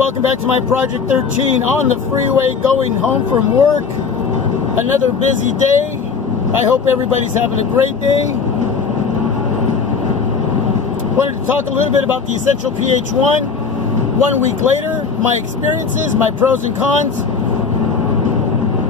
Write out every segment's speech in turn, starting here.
welcome back to my Project 13 on the freeway going home from work. Another busy day. I hope everybody's having a great day. Wanted to talk a little bit about the Essential PH-1. 1 week later, my experiences, my pros and cons.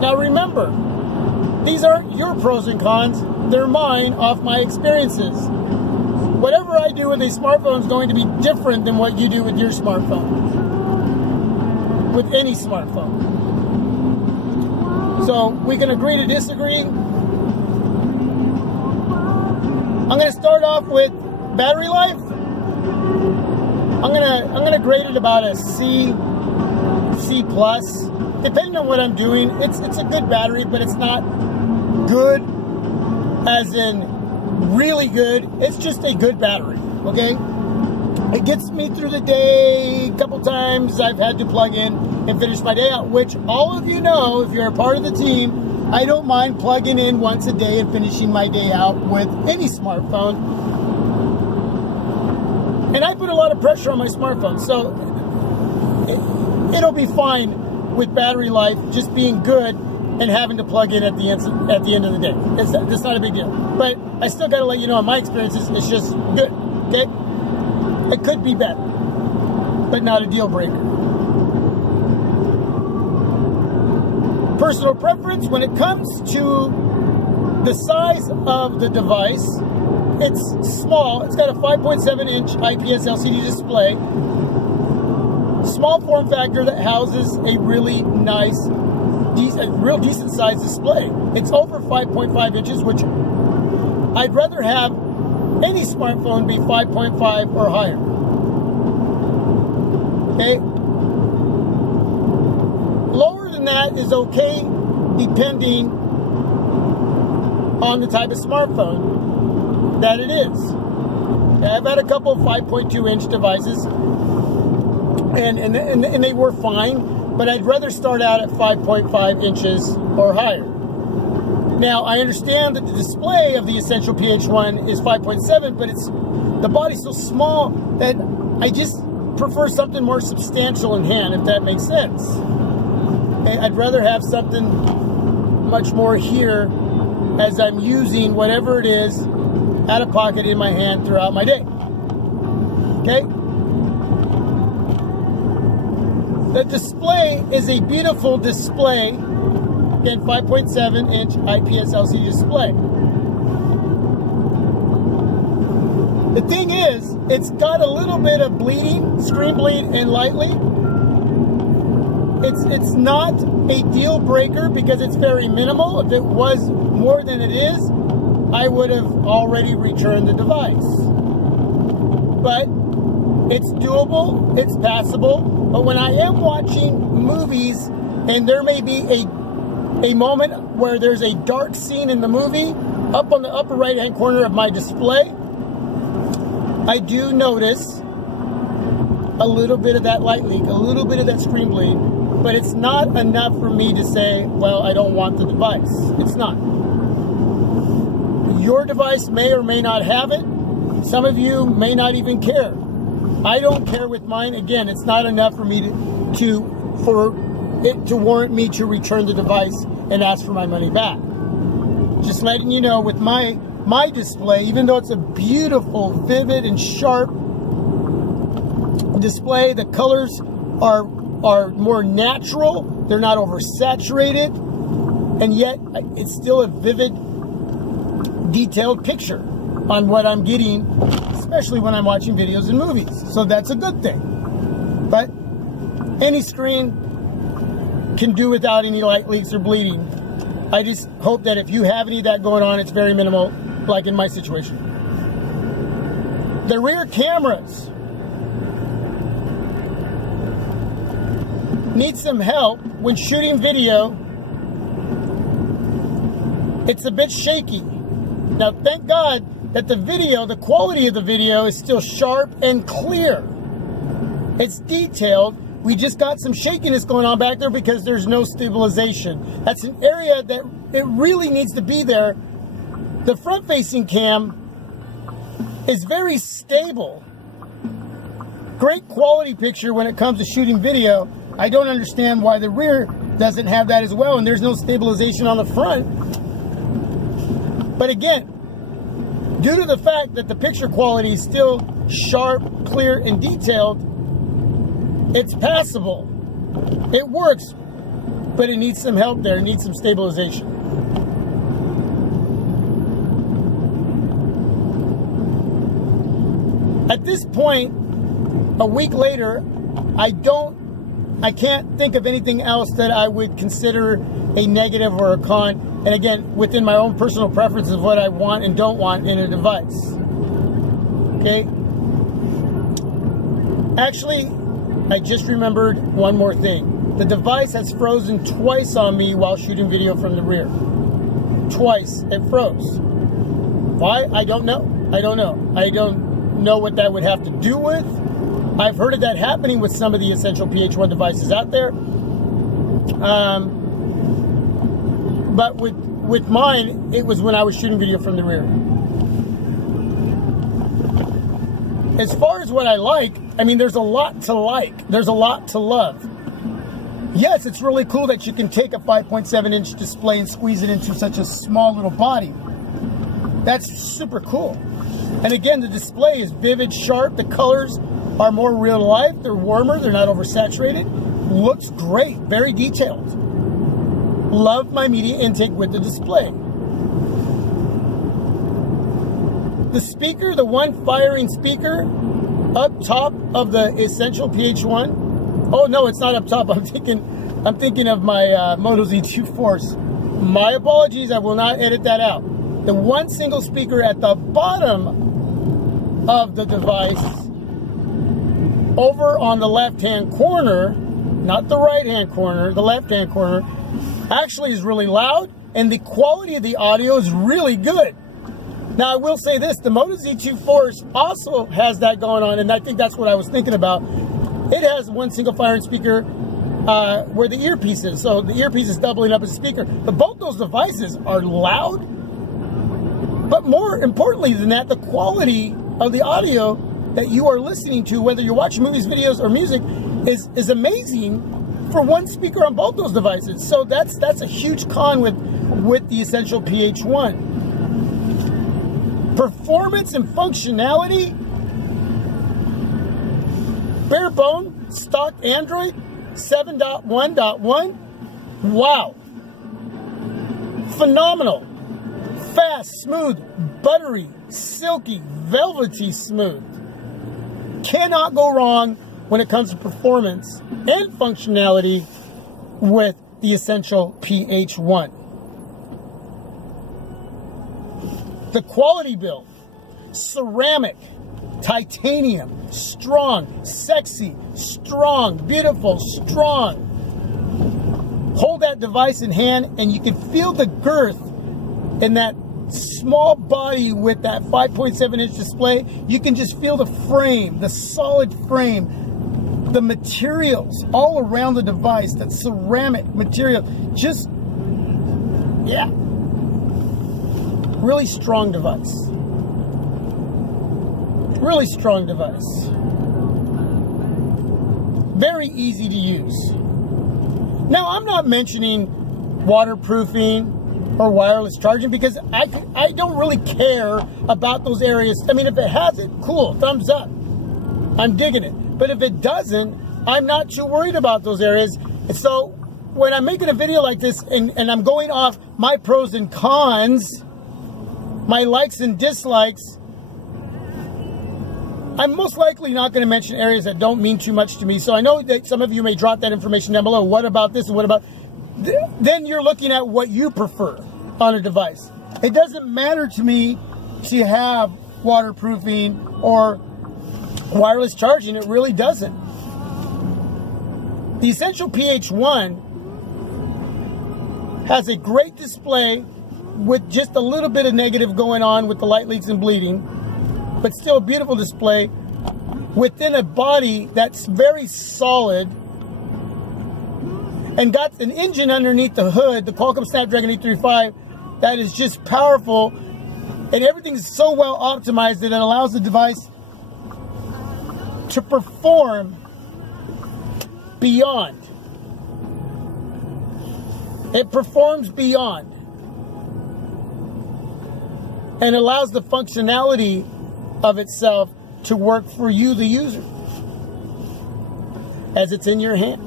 Now remember, these aren't your pros and cons, they're mine off my experiences. Whatever I do with a smartphone is going to be different than what you do with your smartphone. With any smartphone. So we can agree to disagree. I'm going to start off with battery life. I'm gonna grade it about a C plus. Depending on what I'm doing, it's a good battery, but it's not good as in really good. It's just a good battery, okay? It gets me through the day. A couple times I've had to plug in and finish my day out, which all of you know, if you're a part of the team, I don't mind plugging in once a day and finishing my day out with any smartphone. And I put a lot of pressure on my smartphone, so it'll be fine with battery life just being good and having to plug in at the end of the day. It's not a big deal. But I still got to let you know, in my experiences, it's just good, okay? It could be better, but not a deal breaker. Personal preference, when it comes to the size of the device, it's small. It's got a 5.7-inch IPS LCD display. Small form factor that houses a really nice, real decent sized display. It's over 5.5 inches, which I'd rather have any smartphone be 5.5 or higher. Okay? Lower than that is okay, depending on the type of smartphone that it is. I've had a couple of 5.2-inch devices, and they were fine, but I'd rather start out at 5.5 inches or higher. Now, I understand that the display of the Essential PH-1 is 5.7, but the body's so small that I just prefer something more substantial in hand, if that makes sense. I'd rather have something much more here as I'm using whatever it is out of pocket in my hand throughout my day. Okay? The display is a beautiful display. Again, 5.7-inch IPS LCD display. The thing is, it's got a little bit of bleeding, screen bleed, and lightly. It's not a deal breaker because it's very minimal. If it was more than it is, I would have already returned the device. But it's doable, it's passable. But when I am watching movies and there may be a moment where there's a dark scene in the movie, up on the upper right-hand corner of my display, I do notice a little bit of that light leak, a little bit of that screen bleed, but it's not enough for me to say, well, I don't want the device. It's not. Your device may or may not have it. Some of you may not even care. I don't care with mine. Again, it's not enough for me for it to warrant me to return the device and ask for my money back. Just letting you know, with my display, even though it's a beautiful, vivid, and sharp display, the colors are more natural. They're not oversaturated, and yet it's still a vivid, detailed picture on what I'm getting, especially when I'm watching videos and movies. So that's a good thing. But any screen can do without any light leaks or bleeding. I just hope that if you have any of that going on, it's very minimal, like in my situation. The rear cameras need some help when shooting video. It's a bit shaky. Now, thank God that the quality of the video is still sharp and clear. It's detailed. We just got some shakiness going on back there because there's no stabilization. That's an area that it really needs to be there. The front-facing cam is very stable. Great quality picture when it comes to shooting video. I don't understand why the rear doesn't have that as well, and there's no stabilization on the front. But again, due to the fact that the picture quality is still sharp, clear, and detailed, it's passable. It works, but it needs some help there. It needs some stabilization. At this point, a week later, I can't think of anything else that I would consider a negative or a con. And again, within my own personal preference of what I want and don't want in a device. Okay? Actually, I just remembered one more thing. The device has frozen twice on me while shooting video from the rear. Twice it froze. Why? I don't know. I don't know what that would have to do with. I've heard of that happening with some of the Essential PH-1 devices out there. But with mine, it was when I was shooting video from the rear. As far as what I like, I mean, there's a lot to like. There's a lot to love. Yes, it's really cool that you can take a 5.7-inch display and squeeze it into such a small little body. That's super cool. And again, the display is vivid, sharp. The colors are more real life. They're warmer. They're not oversaturated. Looks great. Very detailed. Love my media intake with the display. The speaker, the one firing speaker up top of the Essential PH-1. Oh no, it's not up top. I'm thinking of my Moto Z2 Force. My apologies. I will not edit that out. The one single speaker at the bottom of the device, over on the left-hand corner, not the right-hand corner, the left-hand corner, actually is really loud, and the quality of the audio is really good. Now, I will say this, the Moto Z2 Force also has that going on, and I think that's what I was thinking about. It has one single firing speaker where the earpiece is, so the earpiece is doubling up as a speaker. But both those devices are loud, but more importantly than that, the quality of the audio that you are listening to, whether you're watching movies, videos, or music, is amazing for one speaker on both those devices. So that's a huge con with the Essential PH-1. Performance and functionality, bare bone, stock Android 7.1.1. Wow. Phenomenal. Fast, smooth, buttery, silky, velvety smooth. Cannot go wrong when it comes to performance and functionality with the Essential PH-1. The quality build, ceramic, titanium, strong, sexy, strong, beautiful, strong. Hold that device in hand and you can feel the girth in that small body with that 5.7-inch display. You can just feel the frame, the solid frame, the materials all around the device, that ceramic material. Just, yeah. Really strong device. Really strong device. Very easy to use. Now, I'm not mentioning waterproofing or wireless charging because I don't really care about those areas. I mean, if it has it, cool, thumbs up. I'm digging it. But if it doesn't, I'm not too worried about those areas. And so when I'm making a video like this and I'm going off my pros and cons, my likes and dislikes, I'm most likely not going to mention areas that don't mean too much to me. So I know that some of you may drop that information down below. What about this and what about... Then you're looking at what you prefer on a device. It doesn't matter to me to have waterproofing or wireless charging. It really doesn't. The Essential PH-1 has a great display with just a little bit of negative going on with the light leaks and bleeding, but still a beautiful display within a body that's very solid and got an engine underneath the hood, the Qualcomm Snapdragon 835, that is just powerful, and everything's so well optimized that it allows the device to perform beyond. It performs beyond and allows the functionality of itself to work for you, the user, as it's in your hand,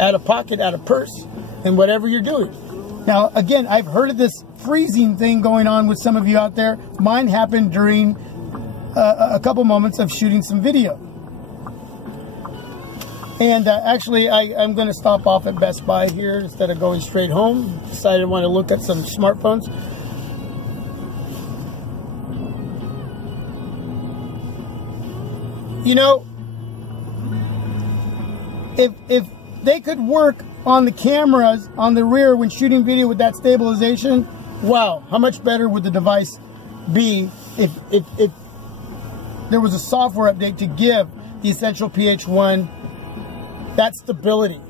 out of pocket, out of purse, and whatever you're doing. Now, again, I've heard of this freezing thing going on with some of you out there. Mine happened during a couple moments of shooting some video. And actually, I'm going to stop off at Best Buy here instead of going straight home. Decided I want to look at some smartphones. You know, if they could work on the cameras on the rear when shooting video with that stabilization, wow, how much better would the device be if there was a software update to give the Essential PH-1 that stability,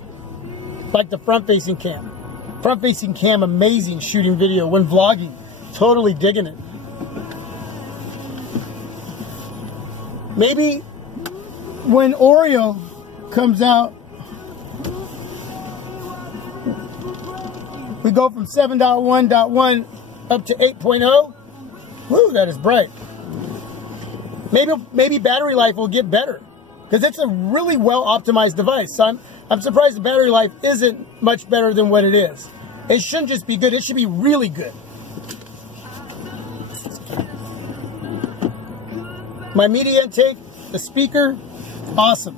like the front-facing cam. Front-facing cam, amazing shooting video when vlogging. Totally digging it. Maybe when Oreo comes out, we go from 7.1.1 up to 8.0. Woo, that is bright. Maybe battery life will get better, because it's a really well optimized device. So I'm surprised the battery life isn't much better than what it is. It shouldn't just be good, it should be really good. My media intake, the speaker, awesome.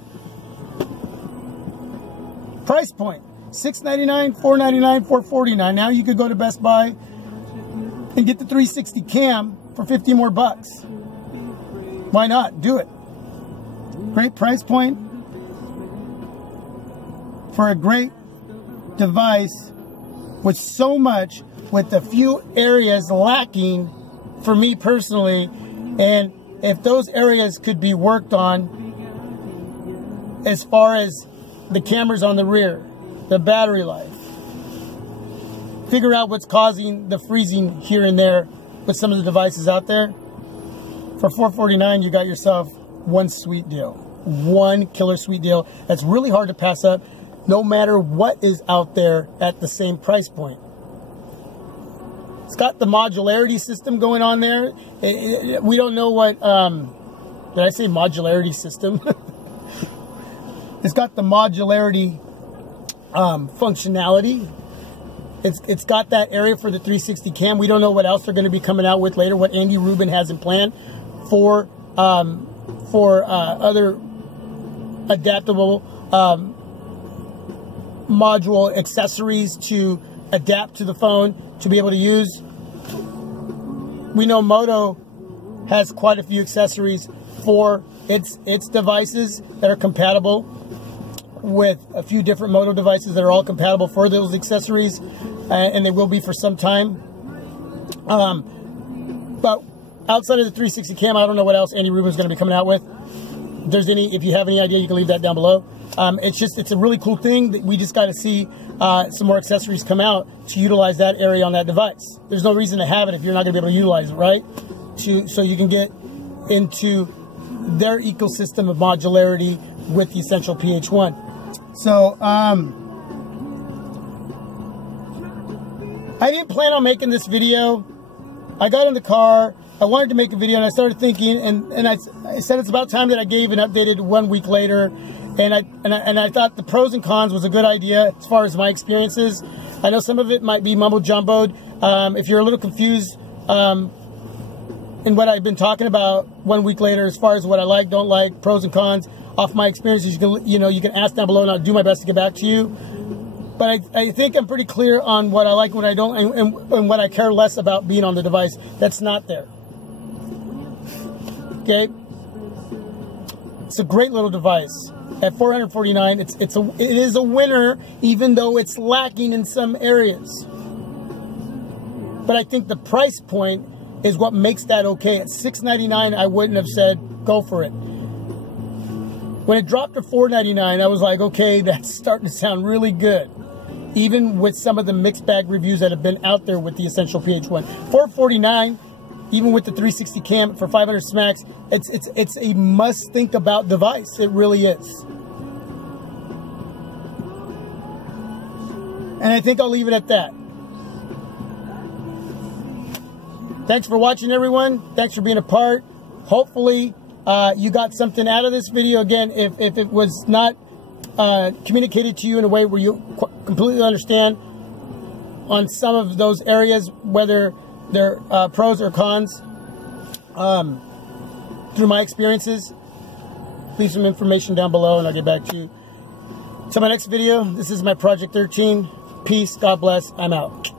Price point, $699, $499, $449. Now you could go to Best Buy and get the 360 cam for 50 more bucks. Why not? Do it. Great price point for a great device with so much, with a few areas lacking for me personally. And if those areas could be worked on, as far as the cameras on the rear, the battery life, figure out what's causing the freezing here and there with some of the devices out there. For $449, you got yourself one sweet deal. One killer sweet deal that's really hard to pass up, no matter what is out there at the same price point. It's got the modularity system going on there. We don't know what, did I say modularity system? It's got the modularity functionality. It's got that area for the 360 cam. We don't know what else they're going to be coming out with later, what Andy Rubin has in plan for other adaptable module accessories to adapt to the phone to be able to use. We know Moto has quite a few accessories for its devices that are compatible with a few different Moto devices that are all compatible for those accessories, and they will be for some time. But outside of the 360 cam, I don't know what else Andy Rubin's going to be coming out with. If you have any idea, you can leave that down below. It's a really cool thing that we just got to see some more accessories come out to utilize that area on that device. There's no reason to have it if you're not going to be able to utilize it, right? So you can get into their ecosystem of modularity with the Essential PH-1. So, I didn't plan on making this video. I got in the car, I wanted to make a video, and I started thinking, and I said it's about time that I gave an updated 1 week later, and I thought the pros and cons was a good idea as far as my experiences. I know some of it might be mumbo jumboed. If you're a little confused in what I've been talking about 1 week later, as far as what I like, don't like, pros and cons off my experiences, you can ask down below, and I'll do my best to get back to you. But I think I'm pretty clear on what I like and what I don't, and what I care less about being on the device that's not there. Okay? It's a great little device. At $449, it is a winner, even though it's lacking in some areas. But I think the price point is what makes that okay. At $699, I wouldn't have said go for it. When it dropped to $499, I was like, okay, that's starting to sound really good. Even with some of the mixed bag reviews that have been out there with the Essential PH-1. $449, even with the 360 cam for 500 smacks, it's a must think about device. It really is. And I think I'll leave it at that. Thanks for watching, everyone. Thanks for being a part. Hopefully, you got something out of this video. Again, if it was not communicated to you in a way where you completely understand on some of those areas, whether they're pros or cons, through my experiences, leave some information down below and I'll get back to you. Till my next video, this is my Project 13. Peace, God bless, I'm out.